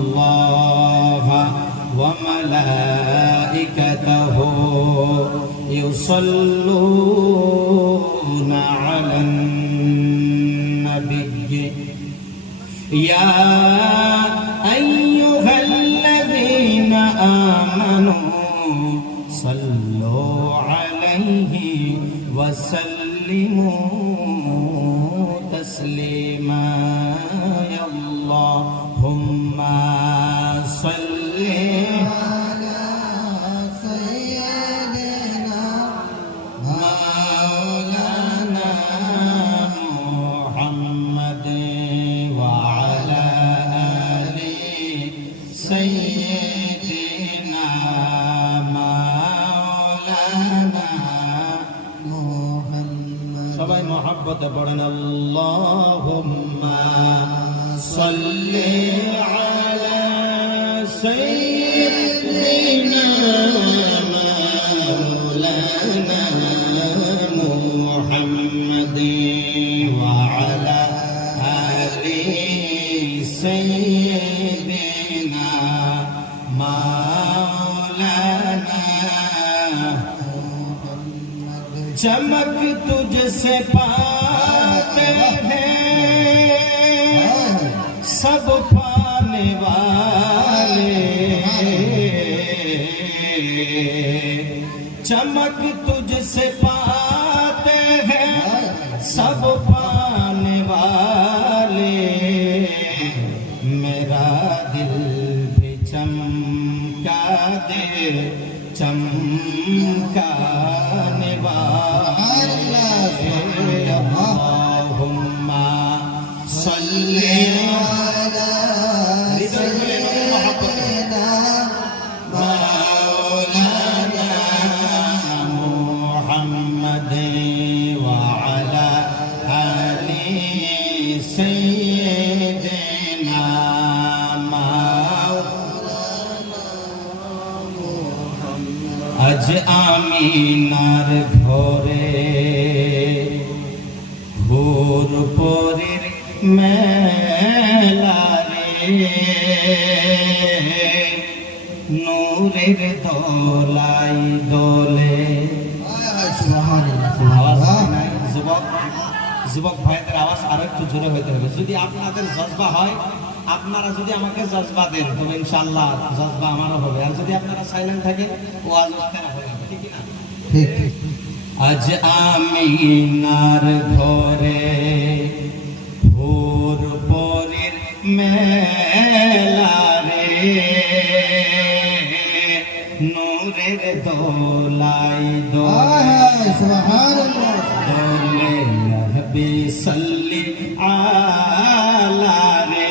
ইন্নাল্লাহা ওয়া মালাইকাতাহু ইউসাল্লুনা আলান নাবিয়্যি ইয়া আইয়ুহাল্লাযীনা আমানু সাল্লু আলাইহি ওয়া সাল্লিমু তাসলিমা আল্লাহুম্মা সাল্লি আলা সাইয়্যিদিনা মাওলানা মুহাম্মাদ ওয়া আলা আলি সাইয়্যিদিনা মাওলানা মুহাম্মাদ। সবাই মহব্বতে পড়েন আল্লাহুম্মা সাল্লি আলা সাইয়্যিদিনা মাওলানা মুহাম্মাদ ওয়া আলা আলি সাইয়্যিদিনা মাওলানা। चमक तुझसे पाते हैं सब पाने वाले, चमक तुझसे पाते हैं सब पाने वाले, मेरा दिल भी चमका दे चमकाने वाले। अल्लाहुम्मा सल्ली अला सय्यिदिना मौलाना मुहम्मद व अला आलि सय्यिदिना আজ আমিনার ঘরে ভোর পরের মেলা রে, নূরের দোলাই দোলে। যুবক ভাইদের আওয়াজ আরো একটু জোরে হইতে হবে। যদি আপনাদের জজবা হয়, আপনারা যদি আমাকে জজবা দেন তবে ইনশাআল্লাহ জজবা আমারও হবে। আর যদি আপনারা সাইলেন্ট থাকেন ওয়াজ ওস্তারা হয়ে যাবে, ঠিক না? ঠিক। আজ আমিনার ঘরে ভোর পরের মেলা রে, নূরের দোলাই দোলে। সুবহানাল্লাহ। দোলে নবী সাল্লি আলা রে,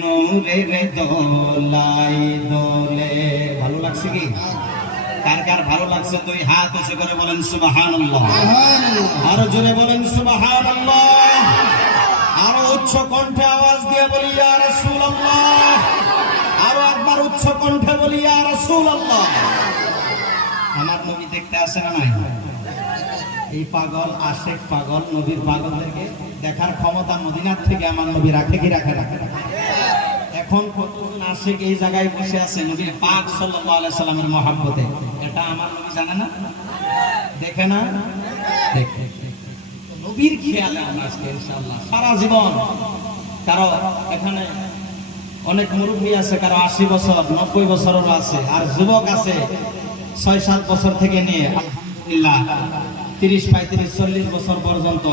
নূরের দোলাই দোলে। ভালো লাগছে কি? কার কার ভালো লাগছে দুই হাত উঁচু করে বলেন সুবহানাল্লাহ। আরো জোরে বলেন সুবহানাল্লাহ। আরো উচ্চ কণ্ঠে আওয়াজ দিয়ে বলি ইয়া রাসূলুল্লাহ। আরো একবার উচ্চ কণ্ঠে বলি ইয়া রাসূলুল্লাহ। আমার নবী দেখতে আসে না নাই? এই পাগল আশেক পাগল নবীর পাগলদেরকে দেখার ক্ষমতা মদিনার থেকে আমার নবী রাখে কি রাখে? রাখে। এখন কতজন আশেক এই জায়গায় বসে আছে নবীর পাক সাল্লাল্লাহু আলাইহি সাল্লামের মহব্বতে, এটা আমার নবী জানে না? দেখে না? দেখে। নবীর খেয়ালে আমরা আজকে ইনশাআল্লাহ সারা জীবন। কারো এখানে অনেক মুরব্বী আছে, কারো 80 বছর 90 বছরও আছে, আর যুবক আছে 6-7 বছর থেকে নিয়ে আলহামদুলিল্লাহ 30-35-40 বছর পর্যন্ত,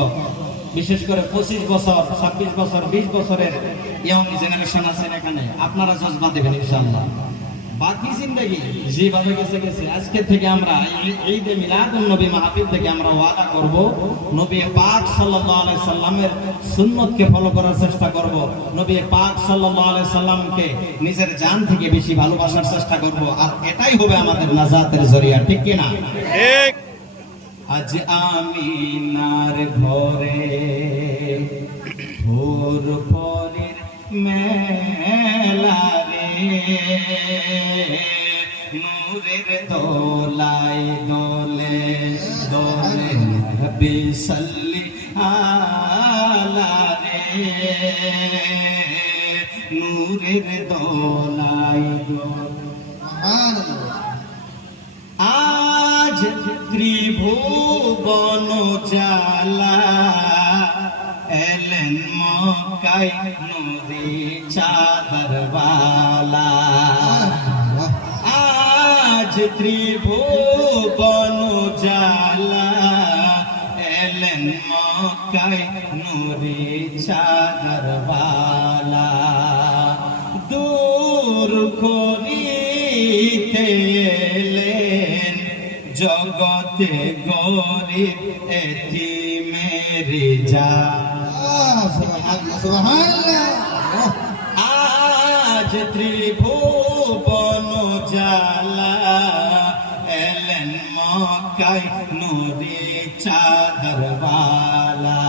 বিশেষ করে 25 বছর 26 বছর 20 বছরের ইয়ং জেনারেশন আছেন এখানে। আপনারা জজবা দেবেন ইনশাআল্লাহ। বাকি জিন্দেগি যেভাবে গেছে গেছে, আজকে থেকে আমরা ঈদ এ মিলাদুন নবী মাহফিল থেকে আমরা ওয়াদা করব নবী পাক সাল্লাল্লাহু আলাইহি সাল্লামের সুন্নতকে ফলো করার চেষ্টা করব, নবী পাক সাল্লাল্লাহু আলাইহি সাল্লামকে নিজের জান থেকে বেশি ভালোবাসার চেষ্টা করব, আর এটাই হবে আমাদের নাজাতের জরিয়া, ঠিক কি না? ঠিক। আজ আমিনার ঘরে ভোর পরের মেলা রে, নূরের দোলাই দোলে দোলে নবী সাল্লি আলা নূরের দোলাই আজ ত্রিভুবন জালা এলেন মক্কায় নূরে চাদরওয়ালা আজ ত্রিভুবন জালা এলেন মক্কায় নূরে চাদরওয়ালা দূর করিতে এলেন জগতে গরিব এতিমের আজ ত্রিভুবন জালা এলেন মক্কায় নূরে চাদরওয়ালা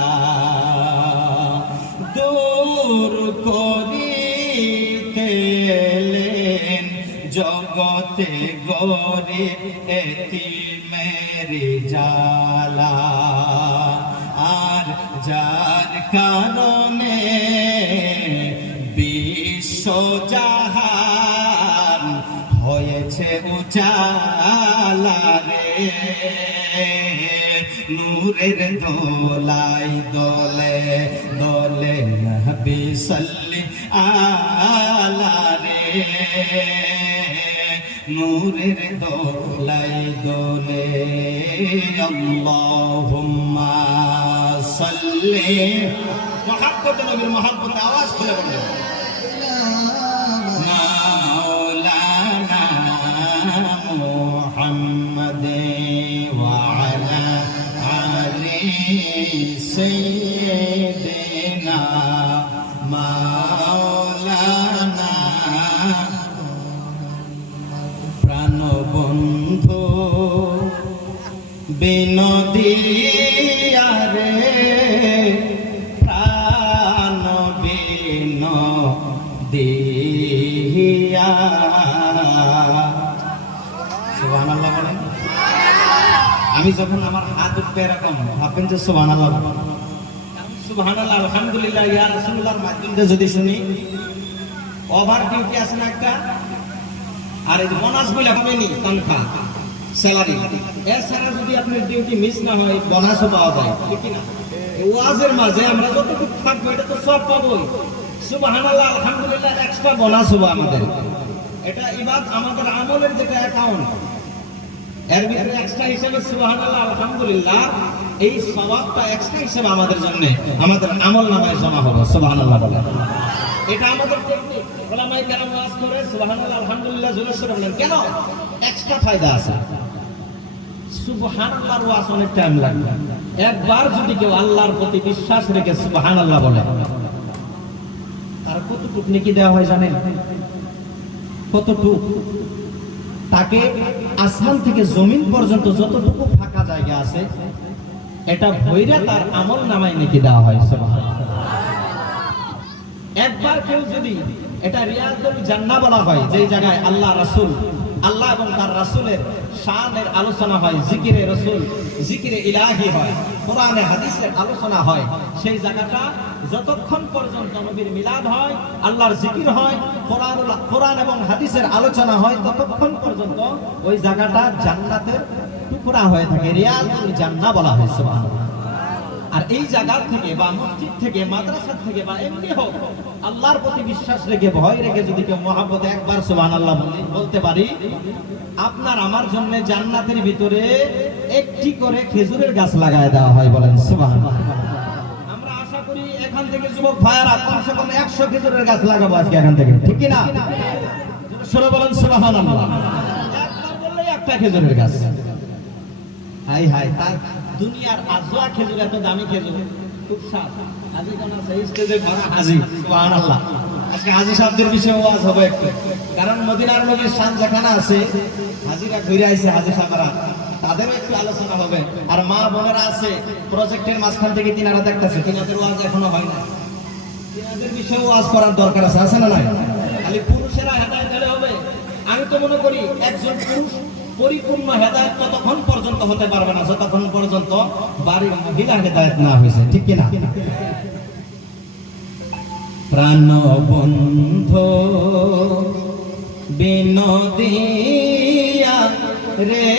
দূর করিতে এলেন জগতে গরিব এতিমের জালা আর যার কারণে বিশ্ব জাহান হয়েছে উজালা রে নূরের দোলাই দোলে দোলে নবী সাল্লি আলা রে নূরের দোলাই দোলে আল্লাহুম্মা সাল্লি মহব্বত নবীর মহব্বত আওয়াজ করে বলেন মাওলানা মুহাম্মদ ওয়া আলা আলি সাইয়্যিদিনা মাওলানা প্রাণবন্ধু বিনোদিয়া রে প্রাণ বিনোদিয়া সুবহানাল্লাহ বলেন আমি যখন আমার হাত উঠবে এরকম ভাববেন যে সুবহানাল্লাহ সুবহানাল্লাহ আলহামদুলিল্লাহ ইয়া রাসূলুল্লাহর মাধ্যমে যদি শুনি ওভার ডিউটি আছে না একটা আর এই বোনাস বলে হবেনি তনখা স্যালারি এছাড়া যদি আপনার ডিউটি মিস না হয় বোনাসও পাওয়া যায় ঠিক না ওয়াজের মাঝে আমরা যতটুকু থাকবো এটা তো সব পাবোই সুবহানাল্লাহ আলহামদুলিল্লাহ এক্সট্রা বোনাস হবে আমাদের এটা ইবাদত আমাদের আমলের যেটা অ্যাকাউন্ট এর ভিতরে এক্সট্রা হিসেবে সুবহানাল্লাহ আলহামদুলিল্লাহ এই সওয়াবটা এক্সট্রা হিসেবে আমাদের জন্য আমাদের আমল নামায় জমা হবে সুবহানাল্লাহ বলেন এটা আমাদের টেকনিক ওলামায়ে কেরাম ওয়াজ করে সুবহানাল্লাহ আলহামদুলিল্লাহ জোরে সোরে বলেন কেন এক্সট্রা ফায়দা আছে সুবহানাল্লাহর ওয়াজ অনেক টাইম লাগবে একবার যদি কেউ আল্লাহর প্রতি বিশ্বাস রেখে সুবহানাল্লাহ বলে তার কতটুকু নেকি দেওয়া হয় জানেন কতটুকু তাকে আসমান থেকে জমিন পর্যন্ত যতটুকু ফাঁকা জায়গা আছে এটা ভইরা তার আমল নামায় নেকি দেওয়া হয় সুবহানাল্লাহ একবার কেউ যদি এটা রিয়াজুল জান্নাহ বলা হয় যে জায়গায় আল্লাহ রাসূল আল্লাহ এবং তার রাসূলের শানের আলোচনা হয় জিকিরে রাসূল জিকিরে ইলাহি হয় কোরআনে হাদিসের আলোচনা হয় সেই জায়গাটা যতক্ষণ পর্যন্ত নবীর মিলাদ হয় আল্লাহর জিকির হয় কোরআন এবং হাদিসের আলোচনা হয় ততক্ষণ পর্যন্ত ওই জায়গাটা জান্নাতের টুকরা হয়ে থাকে রিয়াজুল জান্নাহ বলা হয় সুবহানাল্লাহ আর এই জায়গা থেকে বা মসজিদ থেকে মাদ্রাসা থেকে বা এমনি হোক আল্লাহর প্রতি বিশ্বাস রেখে ভয় রেখে যদি কেউ মহব্বতে একবার সুবহানাল্লাহ বলতে পারি আপনার আমার জন্য জান্নাতের ভিতরে একটি করে খেজুরের গাছ লাগায় দেওয়া হয় বলেন সুবহানাল্লাহ আমরা আশা করি এখান থেকে যুবক ভাইয়েরা কমসে কম 100 খেজুরের গাছ লাগাবো আজকে এখান থেকে ঠিক কি না সরে বলেন সুবহানাল্লাহ একবার বললেই একটা খেজুরের গাছ হাই হাই তার দুনিয়ার আজওয়া খেজুর এত দামি খেজুর খুব স্বাদ হাজী কোন আছে স্টেজে ভরা হাজী সুবহানাল্লাহ আজকে হাজী শব্দের বিষয়ে ওয়াজ হবে একটু কারণ মদিনার নবীর শান যেখানে আছে হাজীরা ঘুরে আইছে হাজী সাহাবারা তাদেরও একটু আলোচনা হবে আর মা বোনেরা আছে প্রজেক্টের মাঝখান থেকে তিনারা দেখতেছে তিনাদের ওয়াজ এখনো হয় না তিনাদের বিষয়ে ওয়াজ করার দরকার আছে না নাই খালি পুরুষেরা হেদায়েত হলে হবে আমি তো মনে করি একজন পুরুষ পরিপূর্ণ হেদায়েত ততক্ষণ পর্যন্ত হতে পারবে না যতক্ষণ পর্যন্ত বাড়ির মহিলা হেদায়েত না হয়েছে ঠিক কি না প্রাণ বন্ধু বিনোদিয়া রে,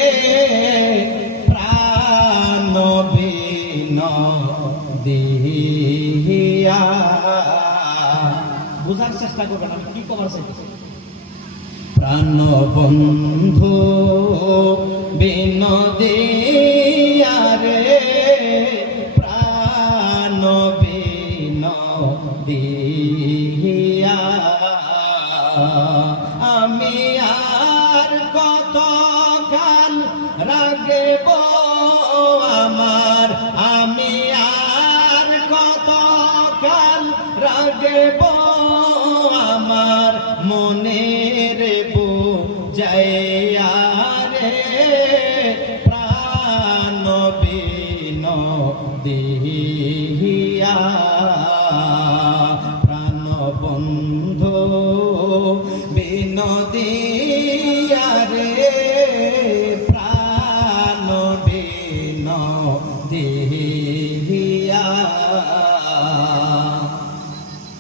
প্রাণ বিনোদিয়া। বুঝার চেষ্টা করবেন আমি কি করার চাইতেছি। প্রাণ বন্ধু বিনোদিয়া রে, প্রাণ বিনোদিয়া। আমি আর কত কাল রাগব আমার, আমি আর কত কাল রাগব আমার মনের বুঝাইয়া রে, প্রাণ বিনোদিয়া। প্রাণ বন্ধু বিনোদিয়া রে, প্রাণ বিনোদিয়া।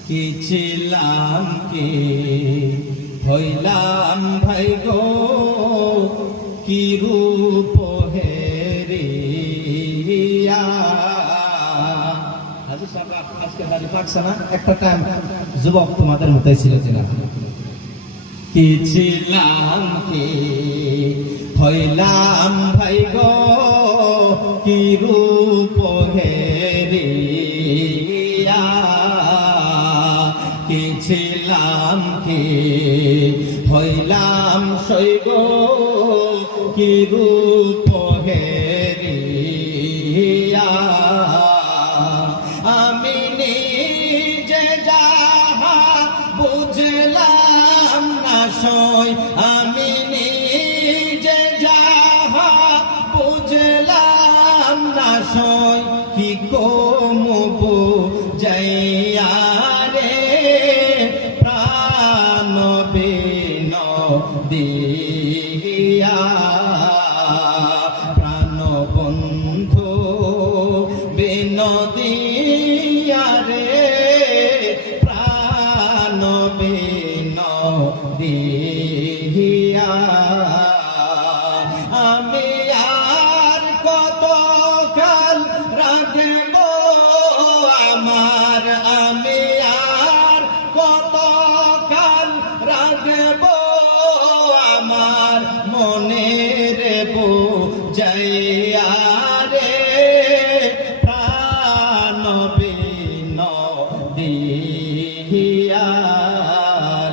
কি ছিলাম কি হইলাম ভাই গো, কি রূপ হেরিয়া। আজকে দাড়ি পাকছে না, একটা টাইম যুবক তোমাদের মতোই ছিল কিনা। কি ছিলাম কি হইলাম ভাই গো, কি রূপ হেরিয়া। কি ছিলাম কি হইলাম সই গো, কি রূপ হেরিয়া। আমি নিজে যাহা বুঝলাম না সই, আমি নিজে যাহা বুঝলাম না সই, কি কমু বুঝাইয়া রে, প্রাণ বিনোদিয়া। প্রাণ বন্ধু বিনোদিয়া রে, প্রাণ বিনোদিয়া। আমি আর কত কাল রাখব আমার, আমি আর কত কাল রাখব আমার মনের বুঝাইয়া রে, প্রাণ বিনোদিয়া।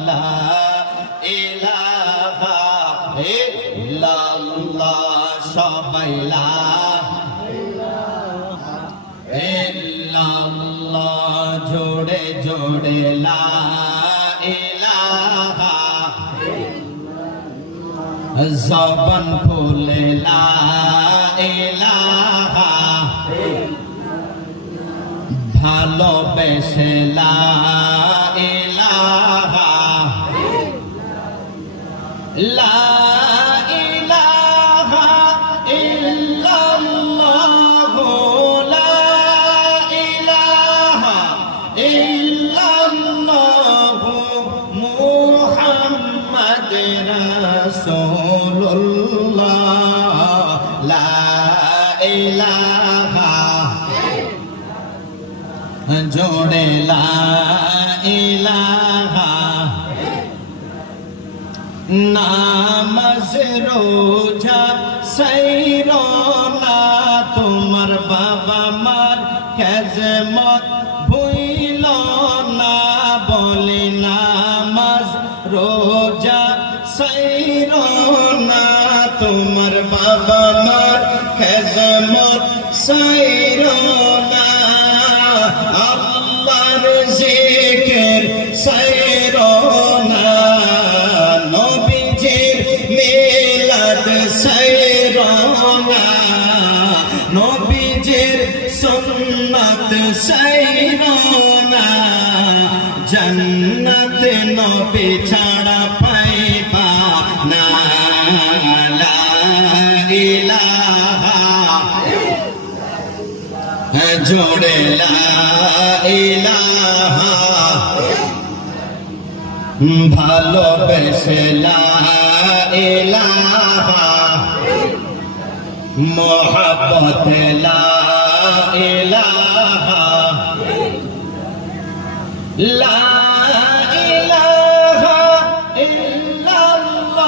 লা ইলাহা ইল্লাল্লাহ, সবাই লা ইলাহা ইল্লাল্লাহ, জোড়ে জোড়ে লা ইলাহা, জবান খুলে লা ইলাহা, ভালোবেসে লা ইলাহা, লা ইলাহা ইল্লাল্লাহ, লা ইলাহা ইল্লাল্লাহ, মুহাম্মদ রাসূলুল্লাহ। লা ইলাহা জোড়ে লা ইলাহা। নামাজ রোজা সৈর না তোমার বাবা মার খেজমত ভুইল না, বলে নামাজ রোজা সৈর না তোমার বাবা মার খেজমত সৈর না, আল্লাহর জিকির সৈর না, নবীজির মিলাদ সৈর না, নবীজির সুন্নাত সৈর না, জান্নাত নবী ছাড়া পাইবা না। লা ইলাহা জোড়ে লা ইলাহা ভালোবেসে লা ইলাহা মোহাব্বতে লা ইলাহা লা ইলাহা ইল্লাল্লাহ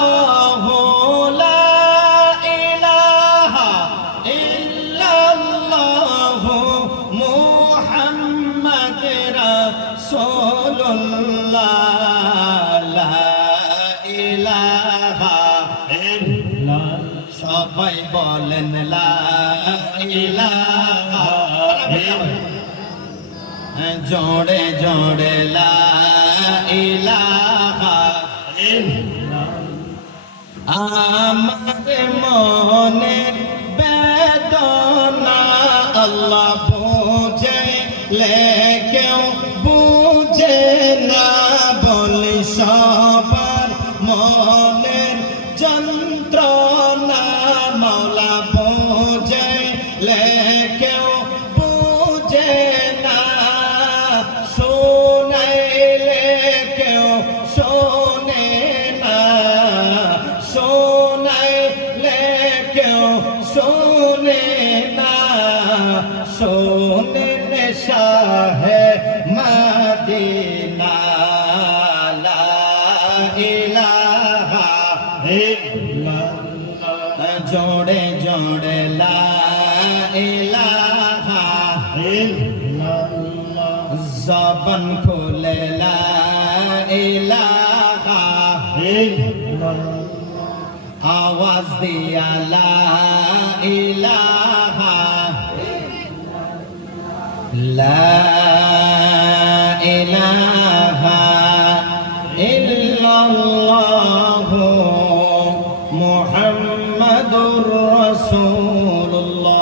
লা ইলাহা ইল্লাল্লাহ মুহাম্মাদুর রাসূলুল্লাহ লা ইলাহা ইল্লাল্লাহ সবাই বলেন লা ইলাহা জোড়ে জোড়ে লা ইলাহা আমার মনের বেদনা আল্লাহ বুঝে কেউ বুঝে না বলি সবার মনের যন্ত্রণা মৌলা বুঝে কেউ বুঝে না শোনাইলে কেউ শোনে না শোনাইলে কেউ শোনে না শোনেন শাহে মদিনা লা ইলাহা ইল্লাল্লাহ জোড়ে জোড়ে লা ইলাহা ইল্লাল্লাহ জবান খুলে লা ইলাহা ইল্লাল্লাহ আওয়াজ দিয়া লা ইলাহা লা ইলাহা ইল্লাল্লাহ মুহাম্মাদুর রাসূলুল্লাহ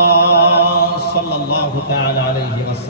সাল্লাল্লাহু তাআলা আলাইহি ওয়াসাল্লাম।